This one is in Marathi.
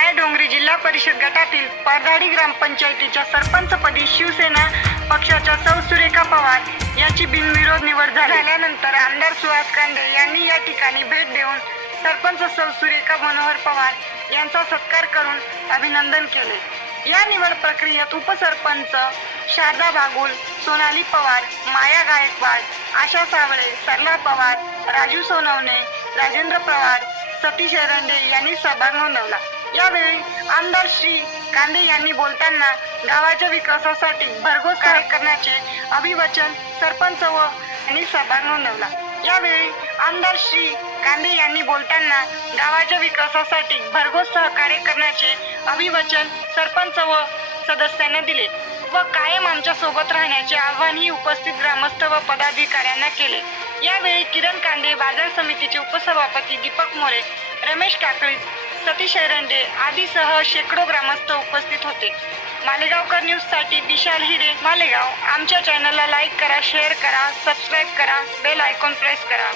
न्याय डोंगरी जिल्हा परिषद गटातील परधाडी ग्रामपंचायतीच्या सरपंचपदी शिवसेना पक्षाच्या सौ सुरेखा पवार यांची बिनविरोध निवड झाल्यानंतर आमदार सुहास कांदे यांनी या ठिकाणी भेट देऊन सरपंच सौ सुरेखा मनोहर पवार यांचा सत्कार करून अभिनंदन केले. या निवड प्रक्रियेत उपसरपंच शारदा भागुल सोनाली पवार माया गायकवाड आशा सावळे सरला पवार राजू सोनवणे राजेंद्र पवार सतीश एरंडे यांनी सहभाग नोंदवला. यावेळी आमदार श्री कांदे यांनी बोलताना गावाच्या विकासासाठी भरघोस कार्य करण्याचे अभिवचन सरपंच व यांनी नोंदवला. यावेळी आमदार श्री कांदे यांनी बोलताना गावाच्या विकासासाठी भरघोस सहकार्य करण्याचे अभिवचन सरपंच व सदस्यांना दिले व कायम आमच्यासोबत राहण्याचे आव्हानही उपस्थित ग्रामस्थ व पदाधिकाऱ्यांना केले. यावेळी किरण कांदे बाजार समितीचे उपसभापती दीपक मोरे रमेश काकळीस सतीश एरंडे आदीसह शेकडो ग्रामस्थ उपस्थित होते. मालेगावकर न्यूजसाठी विशाल हिरे मालेगाव. आमच्या चॅनलला लाईक करा शेअर करा सबस्क्राईब करा बेल आयकॉन प्रेस करा.